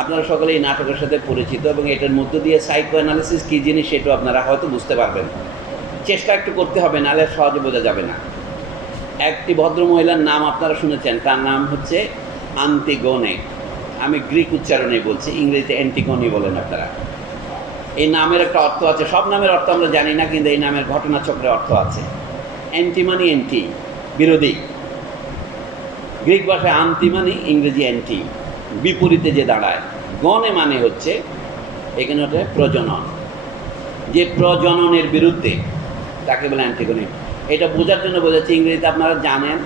আপনারা সকলে এই নাটকের সাথে পরিচিত এবং এটার মধ্য দিয়ে সাইকো অ্যানালিসিস কী জিনিস সেটাও আপনারা হয়তো বুঝতে পারবেন। চেষ্টা একটু করতে হবে, নাহলে সহজে বোঝা যাবে না। একটি ভদ্রমহিলার নাম আপনারা শুনেছেন, তার নাম হচ্ছে আন্তিগোনে। আমি গ্রিক উচ্চারণে বলছি, ইংরেজিতে অ্যান্টিগোনি বলেন আপনারা। এই নামের একটা অর্থ আছে, সব নামের অর্থ আমরা জানি না, কিন্তু এই নামের ঘটনাচক্রে অর্থ আছে। অ্যান্টি মানে অ্যান্টি, বিরোধী। গ্রিক ভাষায় আন্তি মানে ইংরেজি অ্যান্টি, বিপরীতে যে দাঁড়ায়। গণে মানে হচ্ছে এখানে হচ্ছে প্রজনন, যে প্রজননের বিরুদ্ধে, তাকে বলে অ্যান্টিগনি। এটা বোঝার জন্য বোঝাচ্ছে, ইংরেজিতে আপনারা জানেন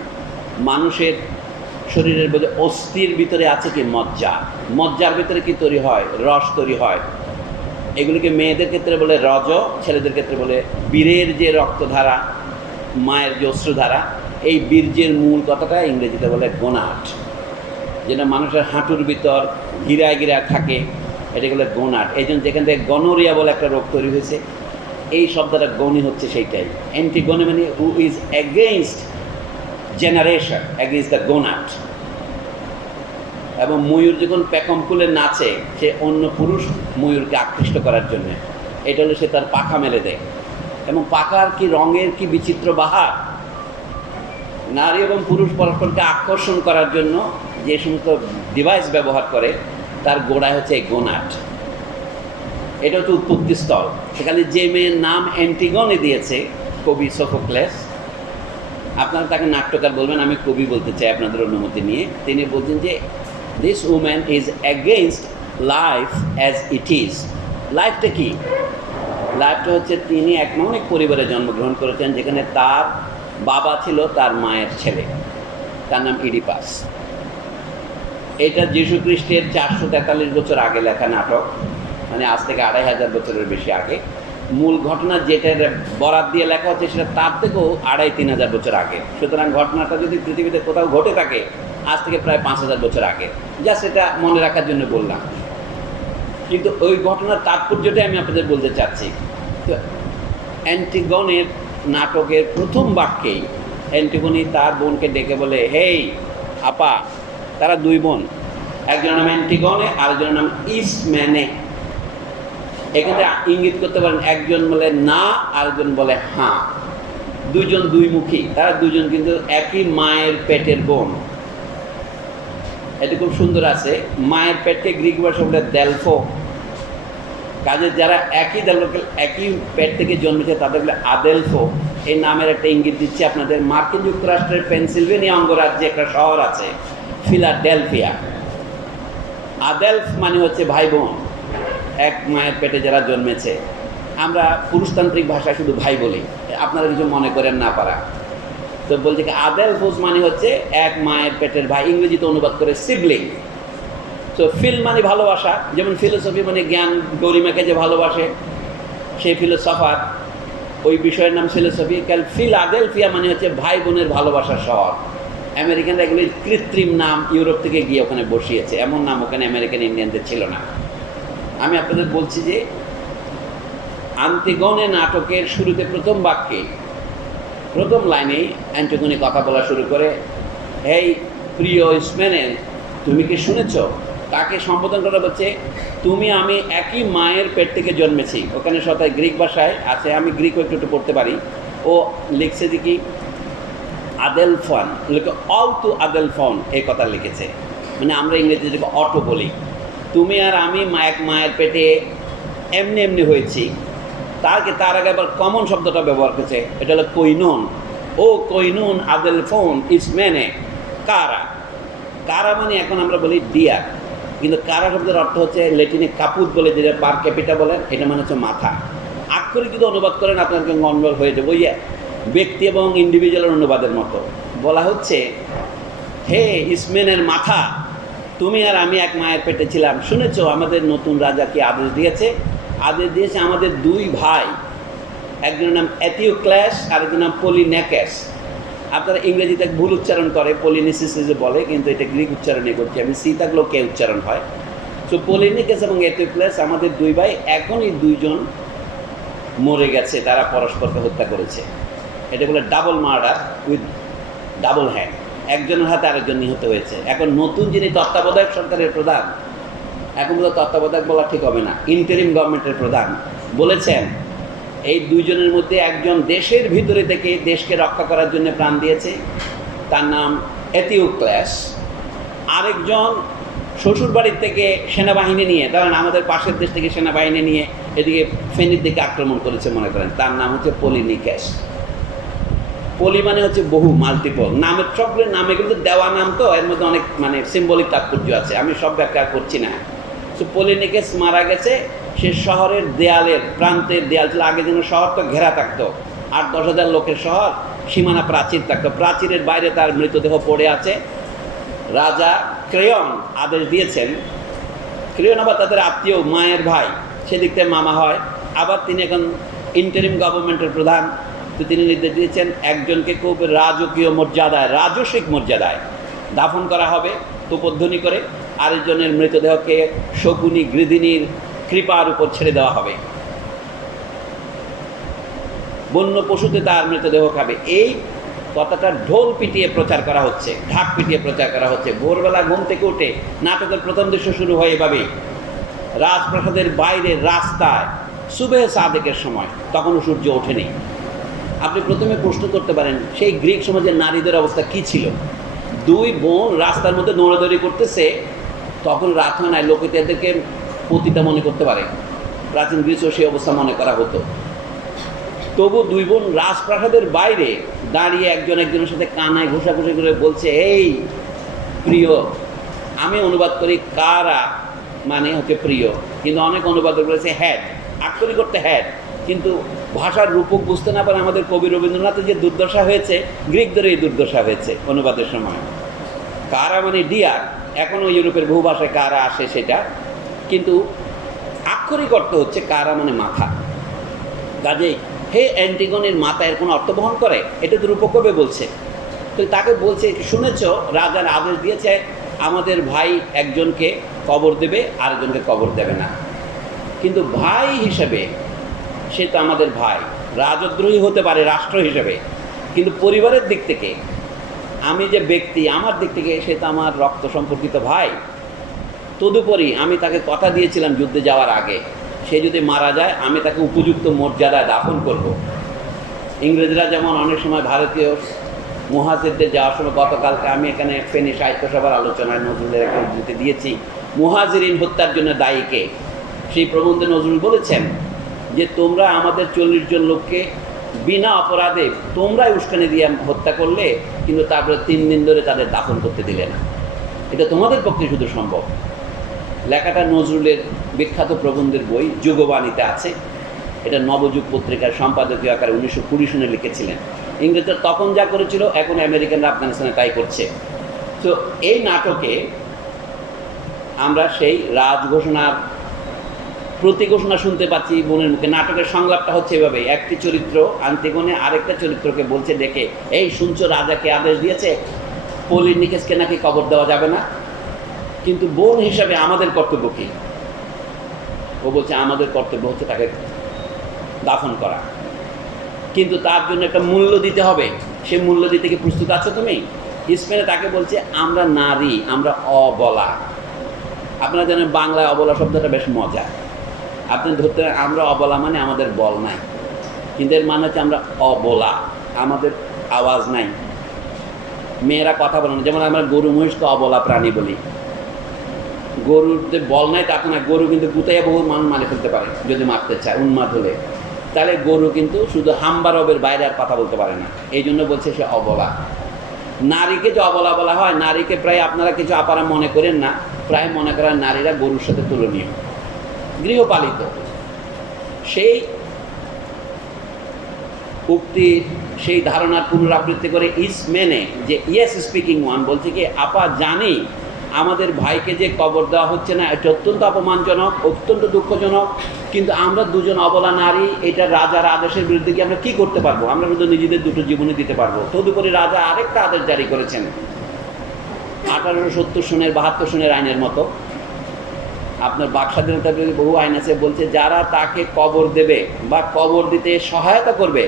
মানুষের শরীরের মধ্যে অস্থির ভিতরে আছে কি মজ্জা, মজ্জার ভিতরে কি তৈরি হয়, রস তৈরি হয়। এগুলিকে মেয়েদের ক্ষেত্রে বলে রজ, ছেলেদের ক্ষেত্রে বলে বীরের যে রক্তধারা, মায়ের যে অশ্রুধারা, এই বীর্যের মূল কথাটা ইংরেজিতে বলে গোনাট, যেটা মানুষের হাঁটুর ভিতর গিরায় গিরায় থাকে, এটা বলে গোনাট। এই জন্য যেখান থেকে গনোরিয়া বলে একটা রোগ তৈরি হয়েছে, এই শব্দটা গনি হচ্ছে সেইটাই। অ্যান্টিগনি মানে who is against generation, against the গোনাট। এবং ময়ূর যখন পেখম খুলে নাচে, সে অন্য পুরুষ ময়ূরকে আকৃষ্ট করার জন্য, এটা হলে সে তার পাখা মেলে দেয়। এবং পাখার কি রঙের কি বিচিত্র বাহার! নারী এবং পুরুষ পরস্পরকে আকর্ষণ করার জন্য যে সমস্ত ডিভাইস ব্যবহার করে, তার গোড়ায় হচ্ছে এই গোনাট। এটা হচ্ছে উৎপত্তিস্থল। সেখানে যে মেয়ের নাম অ্যান্টিগনে দিয়েছে কবি সোফোক্লেস, আপনারা তাকে নাট্যকার বলবেন, আমি কবি বলতে চাই আপনাদের অনুমতি নিয়ে। তিনি বলছেন যে this woman is against life as it is. লাইফটা কি? লাইফটা হচ্ছে, তিনি এক মৌলিক পরিবারে জন্মগ্রহণ করেছেন, যেখানে তার বাবা ছিল তার মায়ের ছেলে, তার নাম ইডিপাস। এটা যীশু খ্রিস্টের 443 বছর আগে লেখা নাটক, মানে আজ থেকে 2500 বছরের বেশি আগে। মূল ঘটনা যেটার বরাত দিয়ে লেখা হচ্ছে, সেটা তার থেকেও 2500-3000 বছর আগে। সুতরাং ঘটনাটা যদি পৃথিবীতে কোথাও ঘটে থাকে, আজ থেকে প্রায় 5000 বছর আগে। যা সেটা মনে রাখার জন্য বললাম, কিন্তু ওই ঘটনার তাৎপর্যটাই আমি আপনাদের বলতে চাচ্ছি। তো অ্যান্টিগনের নাটকের প্রথম বাক্যেই অ্যান্টিগনি তার বোনকে ডেকে বলে, হেই আপা। তারা দুই বোন, একজনের নাম অ্যান্টিগনে, আরেকজনের নাম ইসম্যানে। এখানে ইঙ্গিত করতে পারেন, একজন বলে না, আরেকজন বলে হ্যাঁ। দুইজন দুইমুখী, তারা দুজন কিন্তু একই মায়ের পেটের বোন। এটা খুব সুন্দর আছে। মায়ের পেটকে গ্রিক ভাষা বলে ডেলফো। কাজে যারা একই পেট থেকে জন্মেছে তাদের বলে আদেলফো। এই নামের একটা ইঙ্গিত দিচ্ছে আপনাদের। মার্কিন যুক্তরাষ্ট্রের পেনসিলভেনিয়া অঙ্গরাজ্যে একটা শহর আছে, ফিলাডেলফিয়া। আদেলফ মানে হচ্ছে ভাই বোন, এক মায়ের পেটে যারা জন্মেছে। আমরা পুরুষতান্ত্রিক ভাষায় শুধু ভাই বলি, আপনারা কিছু মনে করেন না পারা। তো বলছে কি আদেলফোস মানে হচ্ছে এক মায়ের পেটের ভাই, ইংরেজিতে অনুবাদ করে সিবলিং। তো ফিল মানে ভালোবাসা, যেমন ফিলোসফি মানে জ্ঞান, গরিমাকে যে ভালোবাসে সেই ফিলোসফার, ওই বিষয়ের নাম ফিলোসফি। ফিলাডেলফিয়া মানে হচ্ছে ভাই বোনের ভালোবাসার শহর। আমেরিকানরা এগুলির কৃত্রিম নাম ইউরোপ থেকে গিয়ে ওখানে বসিয়েছে, এমন নাম ওখানে আমেরিকান ইন্ডিয়ানদের ছিল না। আমি আপনাদের বলছি যে আন্তিগনে নাটকের শুরুতে প্রথম বাক্যে, প্রথম লাইনেই অ্যান্টিগনি কথা বলা শুরু করে, হেই প্রিয় ইসম্যানে, তুমি কি শুনেছ? তাকে সম্বোধন করা হচ্ছে তুমি আমি একই মায়ের পেট থেকে জন্মেছি। ওখানে সবাই গ্রিক ভাষায় আছে, আমি গ্রিকও একটু পড়তে পারি। ও লিখছে যে কি আদেলফন, লিখে অল টু আদেলফন, এই কথা লিখেছে। মানে আমরা ইংরেজিতে যেটাকে অটো বলি। তুমি আর আমি এক মায়ের পেটে এমনি এমনি হয়েছি। তার আগে আবার কমন শব্দটা ব্যবহার করেছে, এটা হলো কৈনুন। ও কৈনুন আদেলফোন ইসম্যানে কারা। কারা মানে এখন আমরা বলি ডিয়ার, কিন্তু কারা শব্দের অর্থ হচ্ছে ল্যাটিনে কাপুত বলে, যেটা পার ক্যাপিটা বলেন, এটা মানে হচ্ছে মাথা। আক্ষরিক যদি অনুবাদ করেন আপনাকে গন্ডগোল হয়ে যাবে, ওই ব্যক্তি এবং ইন্ডিভিজুয়ালের অনুবাদের মতো। বলা হচ্ছে, হে ইসম্যানের মাথা, তুমি আর আমি এক মায়ের পেটে ছিলাম। শুনেছ আমাদের নতুন রাজা কি আদেশ দিয়েছে? আদেশ দিয়েছে আমাদের দুই ভাই, একজনের নাম অ্যাথিওক্ল্যাস আর একজনের নাম পলিনেকেস। আপনারা ইংরেজিতে ভুল উচ্চারণ করে, পলিনিসিস বলে, কিন্তু এটা গ্রিক উচ্চারণে করছি আমি, সি থাকলেও কে উচ্চারণ হয়। সো পলিনেকেস এবং অ্যাথিওক্ল্যাস আমাদের দুই ভাই, এখনই দুইজন মরে গেছে, তারা পরস্পরকে হত্যা করেছে। এটা বলে double murder with double hand, একজনের হাতে আরেকজন নিহত হয়েছে। এখন নতুন যিনি তত্ত্বাবধায়ক সরকারের প্রধান, এখন তো তত্ত্বাবধায়ক বলা ঠিক হবে না, ইন্টারিম গভর্নমেন্টের প্রধান বলেছেন এই দুইজনের মধ্যে একজন দেশের ভিতরে থেকে দেশকে রক্ষা করার জন্য প্রাণ দিয়েছে, তার নাম এথিওক্লেস। আরেকজন শ্বশুরবাড়ির থেকে সেনাবাহিনী নিয়ে, ধরেন আমাদের পাশের দেশ থেকে সেনাবাহিনী নিয়ে এদিকে ফেনীর দিকে আক্রমণ করেছে মনে করেন, তার নাম হচ্ছে পলিনিকেস। পলি মানে হচ্ছে বহু, মাল্টিপল। নামের সবগুলোর নামে কিন্তু দেওয়া নাম, তো এর মধ্যে অনেক মানে সিম্বলিক তাৎপর্য আছে, আমি সব ব্যাখ্যা করছি না। তো পলিনিকেস মারা গেছে, সে শহরের দেয়ালের প্রান্তের দেয়াল ছিল, আগে যেন শহর তো ঘেরা থাকতো, 8-10 হাজার লোকের শহর, সীমানা প্রাচীর থাকতো, প্রাচীরের বাইরে তার মৃতদেহ পড়ে আছে। রাজা ক্রেয়ন আদেশ দিয়েছেন, ক্রেয়ন আবার তাদের আত্মীয়, মায়ের ভাই, সেদিক থেকে মামা হয়, আবার তিনি এখন ইন্টারিম গভর্নমেন্টের প্রধান। তো তিনি নির্দেশ দিয়েছেন একজনকে খুব রাজকীয় মর্যাদায়, রাজস্বিক মর্যাদায় দাফন করা হবে তোপধ্বনি করে, আরেকজনের মৃতদেহকে শকুনি গৃধিনীর কৃপার উপর ছেড়ে দেওয়া হবে, বন্য পশুতে তার মৃতদেহ খাবে। এই কথাটা ঢোল পিটিয়ে প্রচার করা হচ্ছে, ঢাক পিটিয়ে প্রচার করা হচ্ছে। ভোরবেলা ঘুম থেকে উঠে নাটকের প্রথম দৃশ্য শুরু হয় এভাবেই, রাজপ্রাসাদের বাইরে রাস্তায় সুবেহ সাদেকের সময়, তখনও সূর্য ওঠেনি। আপনি প্রথমে প্রশ্ন করতে পারেন সেই গ্রিক সমাজের নারীদের অবস্থা কি ছিল? দুই বোন রাস্তার মধ্যে দৌড়াদৌড়ি করতেছে, তখন রাত হয় নাই, লোকে তাদেরকে পতিতা মনে করতে পারে, প্রাচীন গ্রিসেও সেই অবস্থা মনে করা হতো। তবু দুই বোন রাজপ্রাসাদের বাইরে দাঁড়িয়ে একজন একজনের সাথে কানায় ঘষাঘষি করে বলছে, এই প্রিয়। আমি অনুবাদ করি কারা মানে হচ্ছে প্রিয়, কিন্তু অনেক অনুবাদ করেছে হ্যাড, আক্ষরিক করতে হ্যাড, কিন্তু ভাষার রূপক বুঝতে না পারে আমাদের কবি রবীন্দ্রনাথের যে দুর্দশা হয়েছে, গ্রিকদেরও এই দুর্দশা হয়েছে অনুবাদের সময়। কারা মানে ডিয়ার, এখনও ইউরোপের বহু ভাষায় কারা আসে সেটা, কিন্তু আক্ষরিক অর্থ হচ্ছে কারা মানে মাথা। কাজেই হে অ্যান্টিগনের মাথা এর কোনো অর্থ বহন করে, এটা তো রূপক কবি বলছে। তো তাকে বলছে, শুনেছ রাজার আদেশ দিয়েছে আমাদের ভাই একজনকে কবর দেবে, আরেকজনকে কবর দেবে না। কিন্তু ভাই হিসেবে সে তো আমাদের ভাই, রাজদ্রোহী হতে পারে রাষ্ট্র হিসেবে, কিন্তু পরিবারের দিক থেকে আমি যে ব্যক্তি, আমার দিক থেকে সে তো আমার রক্ত সম্পর্কিত ভাই। তদুপরি আমি তাকে কথা দিয়েছিলাম যুদ্ধে যাওয়ার আগে, সে যদি মারা যায় আমি তাকে উপযুক্ত মর্যাদায় দাফন করব। ইংরেজরা যেমন অনেক সময় ভারতীয় মুহাজিরদের যাওয়ার সময়, গতকালকে আমি এখানে ফেনী সাহিত্য সভার আলোচনায় নজরুলের একটা উদ্ধৃতি দিয়েছি, মুহাজিরিন হত্যার জন্য দায়ীকে। সেই প্রবন্ধে নজরুল বলেছেন যে তোমরা আমাদের 40 জন লোককে বিনা অপরাধে তোমরাই উস্কানি দিয়ে হত্যা করলে, কিন্তু তারপরে 3 দিন ধরে তাদের দাফন করতে দিলে না, এটা তোমাদের পক্ষে শুধু সম্ভব। লেখাটা নজরুলের বিখ্যাত প্রবন্ধের বই যুগবাণীতে আছে, এটা নবযুগ পত্রিকার সম্পাদকীয় আকারে 1920 সনে লিখেছিলেন। ইংরেজরা তখন যা করেছিল এখন আমেরিকানরা আফগানিস্তানে তাই করছে। তো এই নাটকে আমরা সেই রাজঘোষণার প্রতি ঘোষণা শুনতে পাচ্ছি বোনের মুখে। নাটকের সংলাপটা হচ্ছে এভাবে, একটি চরিত্র আন্তিগোনে আরেকটা চরিত্রকে বলছে ডেকে, এই শুনছো রাজাকে আদেশ দিয়েছে পলিনিকেসকে নাকি কবর দেওয়া যাবে না, কিন্তু বোন হিসাবে আমাদের কর্তব্য কি? ও বলছে আমাদের কর্তব্য হচ্ছে তাকে দাফন করা, কিন্তু তার জন্য একটা মূল্য দিতে হবে। সে মূল্য দিতে কি প্রস্তুত আছো তুমি? স্পেনে তাকে বলছে আমরা নারী, আমরা অবলা। আপনারা জানেন বাংলায় অবলা শব্দটা বেশ মজা। আপনি ধরতে আমরা অবলা মানে আমাদের বল নাই, কিন্তু এর মানে হচ্ছে আমরা অবলা, আমাদের আওয়াজ নাই, মেয়েরা কথা বলে না। যেমন আমরা গরু মহিষকে অবলা প্রাণী বলি, গরুর যে বল নাই তা না, গরু কিন্তু গুতাইয়া বহু মারে ফেলতে পারে যদি মারতে চায় উন্মাদ হলে। তাহলে গরু কিন্তু শুধু হাম্বারবের বাইরে আর কথা বলতে পারে না, এই জন্য বলছে সে অবলা। নারীকে যে অবলা বলা হয়, নারীকে প্রায় আপনারা কিছু আপারা মনে করেন না, প্রায় মনে করেন নারীরা গরুর সাথে তুলনীয়, গৃহপালিত। সেই উক্তি, সেই ধারণার পুনরাবৃত্তি করে ইসমেনে যে ইয়েস স্পিকিং ওয়ান বলছে কি, আপা জানি আমাদের ভাইকে যে কবর দেওয়া হচ্ছে না, এটা অত্যন্ত অপমানজনক, অত্যন্ত দুঃখজনক, কিন্তু আমরা দুজন অবলা নারী, এটা রাজার আদেশের বিরুদ্ধে কি আমরা কি করতে পারবো? আমরা শুধু নিজেদের দুটো জীবনী দিতে পারবো। তদুপরি রাজা আরেকটা আদেশ জারি করেছেন 1870 সনের 72 সনের আইনের মতো। আপনার বাক স্বাধীনতার বহু আইন আছে, বলছে যারা তাকে কবর দেবে বা কবর দিতে সহায়তা করবে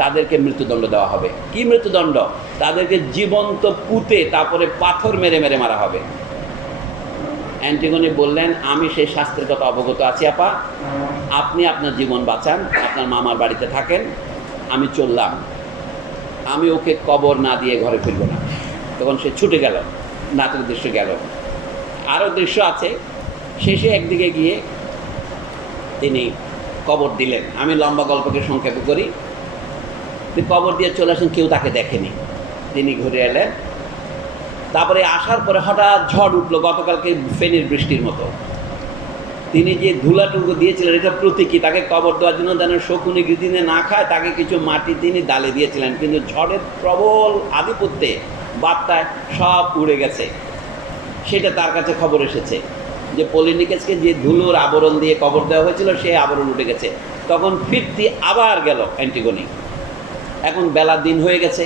তাদেরকে মৃত্যুদণ্ড দেওয়া হবে। কি মৃত্যুদণ্ড? তাদেরকে জীবন্ত পুঁতে তারপরে পাথর মেরে মেরে মারা হবে। অ্যান্টিগনি বললেন, আমি সেই শাস্ত্রের কথা অবগত আছি আপা, আপনি আপনার জীবন বাঁচান, আপনার মামার বাড়িতে থাকেন, আমি চললাম, আমি ওকে কবর না দিয়ে ঘরে ফিরব না। তখন সে ছুটে গেল, নাচের দৃশ্য গেল। আরও দৃশ্য আছে, শেষে একদিকে গিয়ে তিনি কবর দিলেন। আমি লম্বা গল্পকে সংক্ষেপে করি। তিনি কবর দিয়ে চলে আসেন, কেউ তাকে দেখেনি, তিনি ঘুরে এলেন। তারপরে আসার পরে হঠাৎ ঝড় উঠলো, গতকালকে ফেনীর বৃষ্টির মতো। তিনি যে ধুলাটুকু দিয়েছিলেন এটা প্রতীকী, তাকে কবর দেওয়ার জন্য যেন শকুনি গিদিনে না খায়, তাকে কিছু মাটি তিনি ডালে দিয়েছিলেন। কিন্তু ঝড়ের প্রবল আধিপত্যে বার্তায় সব উড়ে গেছে। সেটা তার কাছে খবর এসেছে যে পলিনিকেসকে যে ধুলোর আবরণ দিয়ে কবর দেওয়া হয়েছিল সেই আবরণ উঠে গেছে। তখন ফিরতি আবার গেল অ্যান্টিগনি। এখন বেলা দিন হয়ে গেছে,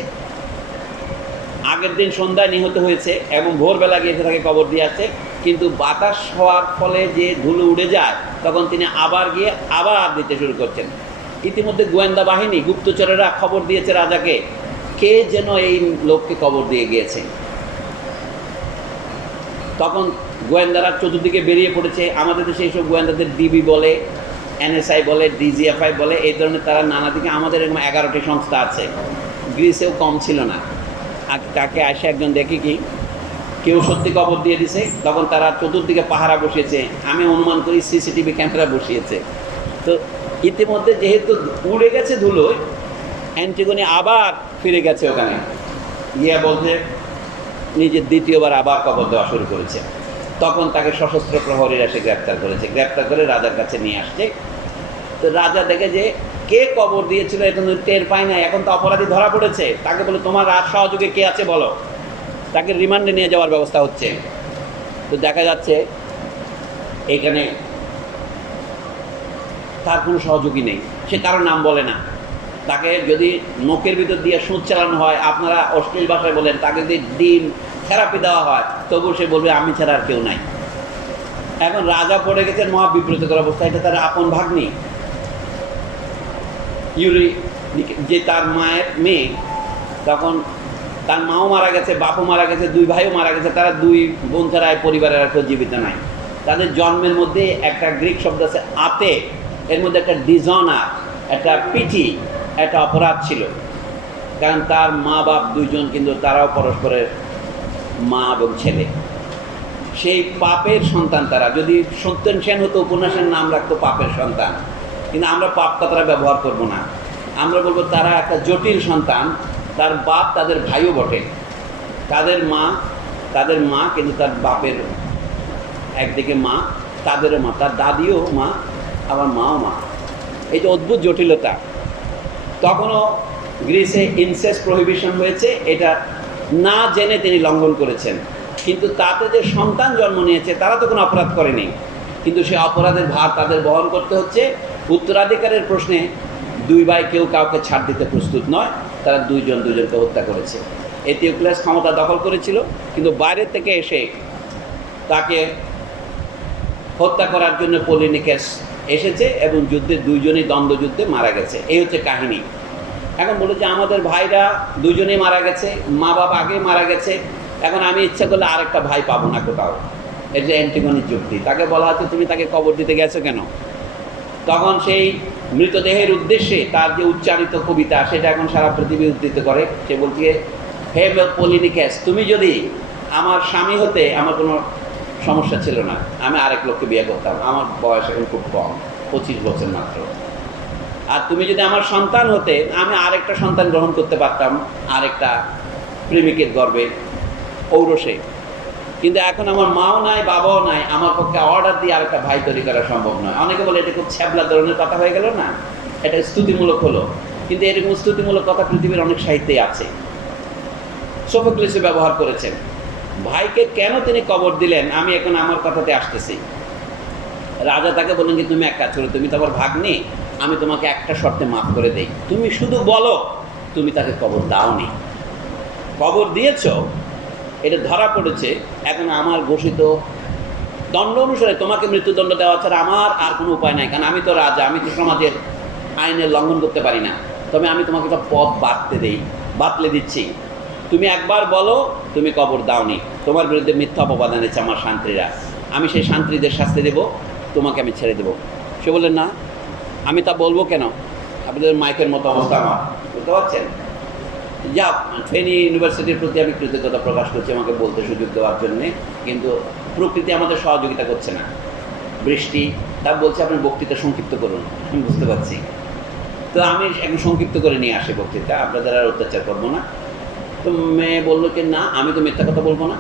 আগের দিন সন্ধ্যায় নিহত হয়েছে এবং ভোরবেলা গিয়ে তাকে কবর দিয়ে আসছে। কিন্তু বাতাস হওয়ার ফলে যে ধুলো উড়ে যায়, তখন তিনি আবার গিয়ে আবার দিতে শুরু করছেন। ইতিমধ্যে গোয়েন্দা বাহিনী, গুপ্তচরেরা খবর দিয়েছে রাজাকে, কে যেন এই লোককে কবর দিয়ে গিয়েছে। তখন গোয়েন্দারা চতুর্দিকে বেরিয়ে পড়েছে। আমাদের দেশে এইসব গোয়েন্দাদের ডিবি বলে, এনএসআই বলে, ডিজিএফআই বলে, এই ধরনের তারা নানা দিকে। আমাদের এরকম 11টি সংস্থা আছে, গ্রিসেও কম ছিল না। আর তাকে আসে একজন দেখি কি কেউ সত্যি কবর দিয়ে দিছে, তখন তারা চতুর্দিকে পাহারা বসিয়েছে। আমি অনুমান করি সিসিটিভি ক্যামেরা বসিয়েছে। তো ইতিমধ্যে যেহেতু উড়ে গেছে ধুলোয়, অ্যান্টিগনি আবার ফিরে গেছে ওখানে গিয়ে বলছে নিজের দ্বিতীয়বার আবার কবর দেওয়া শুরু করেছে। তখন তাকে সশস্ত্র প্রহরীরা এসে গ্রেপ্তার করেছে, গ্রেপ্তার করে রাজার কাছে নিয়ে আসছে। তো রাজা দেখে যে কে কবর দিয়েছিল এখন টের পায় না, এখন তো অপরাধী ধরা পড়েছে। তাকে বলে তোমার রাজ সহযোগে কে আছে বলো। তাকে রিমান্ডে নিয়ে যাওয়ার ব্যবস্থা হচ্ছে। তো দেখা যাচ্ছে এখানে তার কোনো সহযোগী নেই, সে কারো নাম বলে না। তাকে যদি নোকের ভিতর দিয়ে সুচ চালানো হয়, আপনারা অশ্লীল ভাষায় বলেন, তাকে যদি ডিম থেরাপি দেওয়া হয়, তবু সে বলবে আমি ছাড়া আর কেউ নাই। এখন রাজা পড়ে গেছেন মহা বিব্রতকর অবস্থা। এটা তার আপন ভাগ্নি ইউরি, যে তার মায়ের মেয়ে। তখন তার মাও মারা গেছে, বাপও মারা গেছে, দুই ভাইও মারা গেছে। তারা দুই বোন ছাড়া পরিবারের আর কেউ জীবিত নাই। তাদের জন্মের মধ্যে একটা গ্রিক শব্দ আছে আতে, এর মধ্যে একটা ডিজনার, একটা পিটি, একটা অপরাধ ছিল। কারণ তার মা বাপ দুইজন কিন্তু তারাও পরস্পরের মা এবং ছেলে। সেই পাপের সন্তান তারা। যদি সত্যেন সেন হতো, উপন্যাসের নাম রাখতো পাপের সন্তান, কিন্তু আমরা পাপ কথাটা ব্যবহার করব না। আমরা বলবো তারা একটা জটিল সন্তান। তার বাপ তাদের ভাইও বটে, তাদের মা কিন্তু তার বাপের একদিকে মা, তাদেরও মা, তার দাদিও মা, আবার মাও মা। এই যে অদ্ভুত জটিলতা। তখনও গ্রিসে ইনসেস্ট প্রহিবিশন হয়েছে, এটা না জেনে তিনি লঙ্ঘন করেছেন। কিন্তু তাতে যে সন্তান জন্ম নিয়েছে তারা তো কোনো অপরাধ করেনি, কিন্তু সে অপরাধের ভার তাদের বহন করতে হচ্ছে। উত্তরাধিকারের প্রশ্নে দুই ভাই কেউ কাউকে ছাড় দিতে প্রস্তুত নয়, তারা দুইজনকে হত্যা করেছে। এথিওপিয়াস ক্ষমতা দখল করেছিল, কিন্তু বাইরের থেকে এসে তাকে হত্যা করার জন্য পলিনিকেস এসেছে এবং যুদ্ধে দুইজনই দ্বন্দ্বযুদ্ধে মারা গেছে। এই হচ্ছে কাহিনী। এখন বলে যে আমাদের ভাইরা দুজনেই মারা গেছে, মা বাবা আগে মারা গেছে, এখন আমি ইচ্ছা করলে আরেকটা ভাই পাবো না কোথাও। এর যে অ্যান্টিগনির যুক্তি, তাকে বলা হচ্ছে তুমি তাকে কবর দিতে গেছো কেন? তখন সেই মৃতদেহের উদ্দেশ্যে তার যে উচ্চারিত কবিতা, সেটা এখন সারা পৃথিবী উদ্ধৃত করে। সে বলছে, হে পলিনিকেস, তুমি যদি আমার স্বামী হতে আমার কোনো সমস্যা ছিল না, আমি আরেক লোককে বিয়ে করতাম, আমার বয়স এখন খুব কম, 25 বছর মাত্র। আর তুমি যদি আমার সন্তান হতে, আমি আরেকটা সন্তান গ্রহণ করতে পারতাম, আরেকটা প্রেমিকের গর্ভে, ঔরসে। কিন্তু এখন আমার মাও নাই, বাবাও নাই, আমার পক্ষে অর্ডার দিয়ে আরেকটা ভাই তৈরি করা সম্ভব নয়। অনেকে বলে এটা খুব ছ্যাবলা ধরনের কথা হয়ে গেল না, এটা স্তুতিমূলক হলো। কিন্তু এরকম স্তুতিমূলক কথা পৃথিবীর অনেক সাহিত্যে আছে। সোফোক্লিস ব্যবহার করেছেন। ভাইকে কেন তিনি কবর দিলেন, আমি এখন আমার কথাতে আসতেছি। রাজা তাকে বললেন যে তুমি এক কাজ করো, তুমি তো আমার ভাগ্নি, আমি তোমাকে একটা শর্তে মাফ করে দেই, তুমি শুধু বলো তুমি তাকে কবর দাওনি। কবর দিয়েছ, এটা ধরা পড়েছে, এখন আমার ঘোষিত দণ্ড অনুসারে তোমাকে মৃত্যুদণ্ড দেওয়া ছাড়া আমার আর কোনো উপায় নাই। কারণ আমি তো রাজা, আমি তো সমাজের আইনের লঙ্ঘন করতে পারি না। তবে আমি তোমাকে একটা পথ বাতলে দিচ্ছি। তুমি একবার বলো তুমি কবর দাওনি, তোমার বিরুদ্ধে মিথ্যা অপবাদ এনেছে আমার শান্তিরা, আমি সেই শান্তিদের শাস্তি দেব, তোমাকে আমি ছেড়ে দেব। সে বললেন, না, আমি তা বলবো কেন? আপনাদের মাইকের মতো অবস্থা আমার, বুঝতে পারছেন? যা, ফেনী ইউনিভার্সিটির প্রতি আমি কৃতজ্ঞতা প্রকাশ করছি আমাকে বলতে সুযোগ দেওয়ার জন্যে, কিন্তু প্রকৃতি আমাদের সহযোগিতা করছে না। বৃষ্টি, তা বলছে আপনি বক্তৃতা সংক্ষিপ্ত করুন। আমি বুঝতে পারছি, তো আমি একটু সংক্ষিপ্ত করে নিয়ে আসি বক্তৃতা, আপনাদের আর অত্যাচার করবো না। তো মেয়ে বললো যে, না, আমি তো মিথ্যা কথা বলবো না,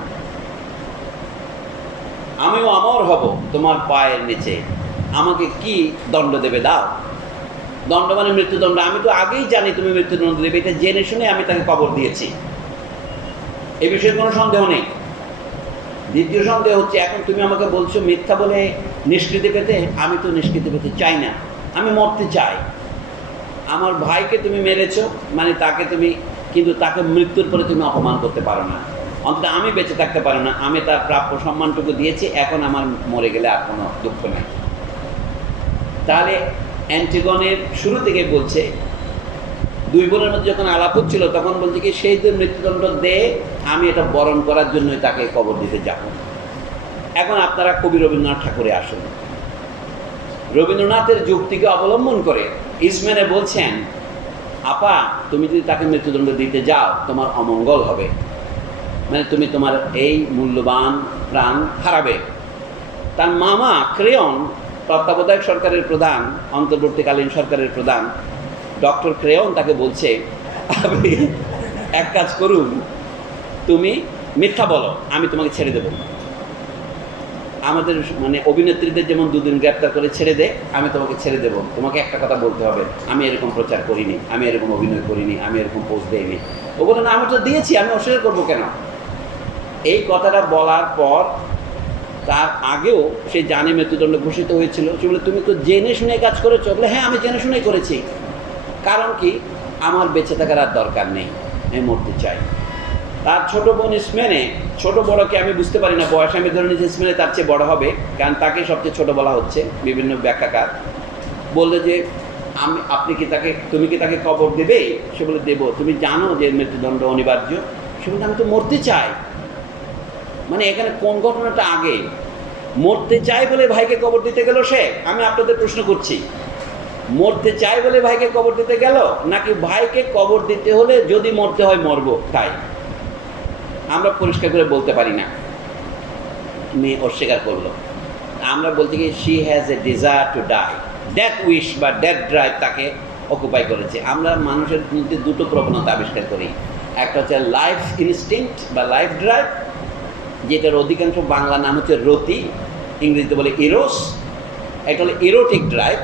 আমিও অমর হব তোমার পায়ের নিচে, আমাকে কি দণ্ড দেবে দাও। দণ্ড মানে মৃত্যুদণ্ড। আমি তো আগেই জানি তুমি মৃত্যুদণ্ড দেবে, এটা জেনে শুনে আমি তাকে কবর দিয়েছি, এ বিষয়ে কোনো সন্দেহ নেই। দ্বিতীয় সন্দেহ হচ্ছে, এখন তুমি আমাকে বলছো মিথ্যা বলে নিষ্কৃতি পেতে, আমি তো নিষ্কৃতি পেতে চাই না, আমি মরতে চাই। আমার ভাইকে তুমি মেরেছো, মানে তাকে তুমি, কিন্তু তাকে মৃত্যুর পরে তুমি অপমান করতে পারো না, অন্তত আমি বেঁচে থাকতে পারো না। আমি তার প্রাপ্য সম্মানটুকু দিয়েছি, এখন আমার মরে গেলে আর কোনো দুঃখ নেই। তাহলে অ্যান্টিগনের শুরু থেকে বলছে, দুই বোনের মধ্যে যখন আলাপ হচ্ছিল তখন বলছে কি, সেই যে মৃত্যুদণ্ড দে, আমি এটা বরণ করার জন্যই তাকে কবর দিতে যাব। এখন আপনারা কবি রবীন্দ্রনাথ ঠাকুরে আসুন। রবীন্দ্রনাথের যুক্তিকে অবলম্বন করে ইসমেনে বলছেন, আপা, তুমি যদি তাকে মৃত্যুদণ্ড দিতে যাও তোমার অমঙ্গল হবে, মানে তুমি তোমার এই মূল্যবান প্রাণ হারাবে। তার মামা ক্রেয়ন, তত্ত্বাবধায়ক সরকারের প্রধান, অন্তর্বর্তীকালীন সরকারের প্রধান ডক্টর ক্রেয়ন তাকে বলছে, আপনি এক কাজ করুন, তুমি মিথ্যা বলো, আমি তোমাকে ছেড়ে দেব। আমাদের মানে অভিনেত্রীদের যেমন দুদিন গ্রেপ্তার করে ছেড়ে দে, আমি তোমাকে ছেড়ে দেব, তোমাকে একটা কথা বলতে হবে, আমি এরকম প্রচার করিনি, আমি এরকম অভিনয় করিনি, আমি এরকম পোস্ট দেইনি। ও বলে, না, আমি তো দিয়েছি, আমি অস্বীকার করবো কেন? এই কথাটা বলার পর তার আগেও সে জানে মৃত্যুদণ্ড ঘোষিত হয়েছিল। সে বলে, তুমি তো জেনে শুনে কাজ করেছো? বলে, হ্যাঁ, আমি জেনে শুনেই করেছি। কারণ কি, আমার বেঁচে থাকার আর দরকার নেই, আমি মরতে চাই। তার ছোট বোন ইসমেনে, ছোট বড়কে আমি বুঝতে পারি না, বয়স আমি ধরে নিয়েছি ইসমেনে তার চেয়ে বড় হবে, কারণ তাকে সবচেয়ে ছোট বলা হচ্ছে বিভিন্ন ব্যাখ্যাকার। বললে যে, তুমি কি তাকে কবর দেবে? সে বলে, দেব। তুমি জানো যে মৃত্যুদণ্ড অনিবার্য? সে বলে, আমি তো মরতে চাই। মানে এখানে কোন ঘটনাটা আগে? মরতে চাই বলে ভাইকে কবর দিতে গেল সে? আমি আপনাদের প্রশ্ন করছি, মরতে চাই বলে ভাইকে কবর দিতে গেল, নাকি ভাইকে কবর দিতে হলে যদি মরতে হয় মরবো তাই? আমরা পরিষ্কার করে বলতে পারি না। মেয়ে অস্বীকার করলো। আমরা বলতে গিয়ে, she has a desire to die, death wish বা ডেথ ড্রাইভ তাকে অকুপাই করেছে। আমরা মানুষের মধ্যে দুটো প্রবণতা আবিষ্কার করি, একটা হচ্ছে লাইফ ইনস্টিংক্ট বা লাইফ ড্রাইভ, যেটার অধিকাংশ বাংলা নাম হচ্ছে রতি, ইংরেজিতে বলে ইরোস। একটা হলো ইরোটিক ড্রাইভ,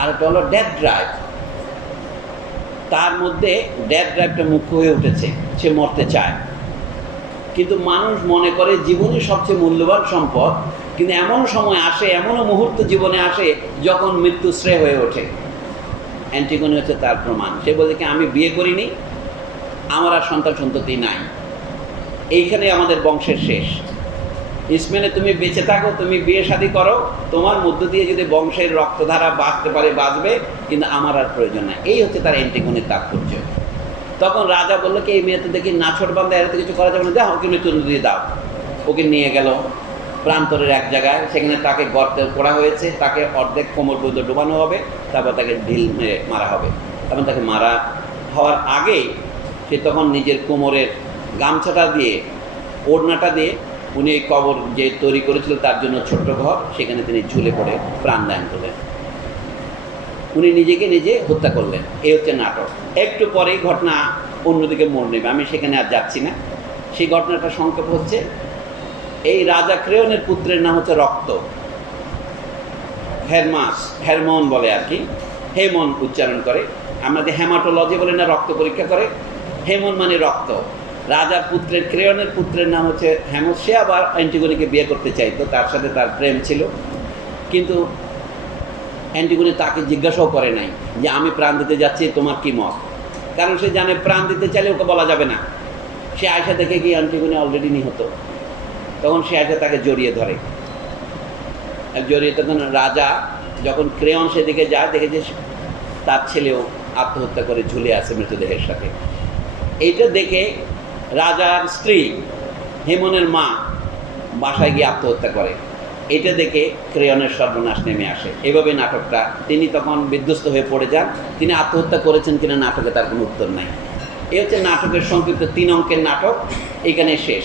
আর একটা হলো ডেথ ড্রাইভ। তার মধ্যে ডেথ ড্রাইভটা মুখ্য হয়ে উঠেছে, সে মরতে চায়। কিন্তু মানুষ মনে করে জীবনই সবচেয়ে মূল্যবান সম্পদ, কিন্তু এমন সময় আসে, এমনও মুহূর্ত জীবনে আসে যখন মৃত্যু শ্রেয় হয়ে ওঠে। অ্যান্টিগনি হচ্ছে তার প্রমাণ। সে বলে কি, আমি বিয়ে করিনি, আমার আর সন্তান সন্ততি নাই, এইখানে আমাদের বংশের শেষ। ইসমেনে তুমি বেঁচে থাকো, তুমি বিয়ে শাদী করো, তোমার মধ্য দিয়ে যদি বংশের রক্তধারা বাঁচতে পারে বাঁচবে, কিন্তু আমার আর প্রয়োজন নাই। এই হচ্ছে তার অ্যান্টিগনির তাৎপর্য। তখন রাজা বললো কি, এই মেয়ে তো দেখি নাছর বান্ধা, এর তো কিছু করা যাবে না, দাও ওকে মৃত্যুদণ্ড দিয়ে দাও। ওকে নিয়ে গেল প্রান্তরের এক জায়গায়, সেখানে তাকে গর্তে করা হয়েছে, তাকে অর্ধেক কোমর পর্যন্ত ডুবানো হবে, তারপর তাকে ঢিল মেরে মারা হবে। এবং তাকে মারা হওয়ার আগেই সে তখন নিজের কোমরের গামছাটা দিয়ে, ওড়নাটা দিয়ে, উনি এই কবর যে তৈরি করেছিল তার জন্য ছোট্ট ঘর, সেখানে তিনি ঝুলে পড়ে প্রাণ দান করলেন। উনি নিজেকে নিজে হত্যা করলেন। এই হচ্ছে নাটক। একটু পরেই ঘটনা অন্যদিকে মোড় নেবে, আমি সেখানে আর যাচ্ছি না। সেই ঘটনাটা সংক্ষেপ হচ্ছে, এই রাজা ক্রেয়নের পুত্রের নাম হচ্ছে রক্ত, হেরমন বলে আর কি, হেমন উচ্চারণ করে। আমাদের হেমাটোলজি বলে না, রক্ত পরীক্ষা করে, হেমন মানে রক্ত। রাজার পুত্রের, ক্রেয়নের পুত্রের নাম হচ্ছে হেমস। সে আবার অ্যান্টিগনিকে বিয়ে করতে চাইতো, তার সাথে তার প্রেম ছিল, কিন্তু অ্যান্টিগনি তাকে জিজ্ঞাসাও করে নাই যে আমি প্রাণ দিতে যাচ্ছি, তোমার কি মত? কারণ সে জানে প্রাণ দিতে চাইলে ওকে বলা যাবে না। সে আয়সা দেখে গিয়ে অ্যান্টিগনি অলরেডি নিহত। তখন সে আয়সা তাকে জড়িয়ে ধরে, জড়িয়ে, তখন রাজা যখন ক্রেয়ন সেদিকে যায়, দেখে যে তার ছেলেও আত্মহত্যা করে ঝুলে আছে মৃতদেহের সাথে। এইটা দেখে রাজার স্ত্রী হেমনের মা বাসায় গিয়ে আত্মহত্যা করে। এটা দেখে ক্রেয়নের সর্বনাশ নেমে আসে। এভাবে নাটকটা, তিনি তখন বিধ্বস্ত হয়ে পড়ে যান। তিনি আত্মহত্যা করেছেন কিনা নাটকে তার কোনো উত্তর নাই। এ হচ্ছে নাটকের সংক্ষিপ্ত 3 অঙ্কের নাটক, এখানে শেষ।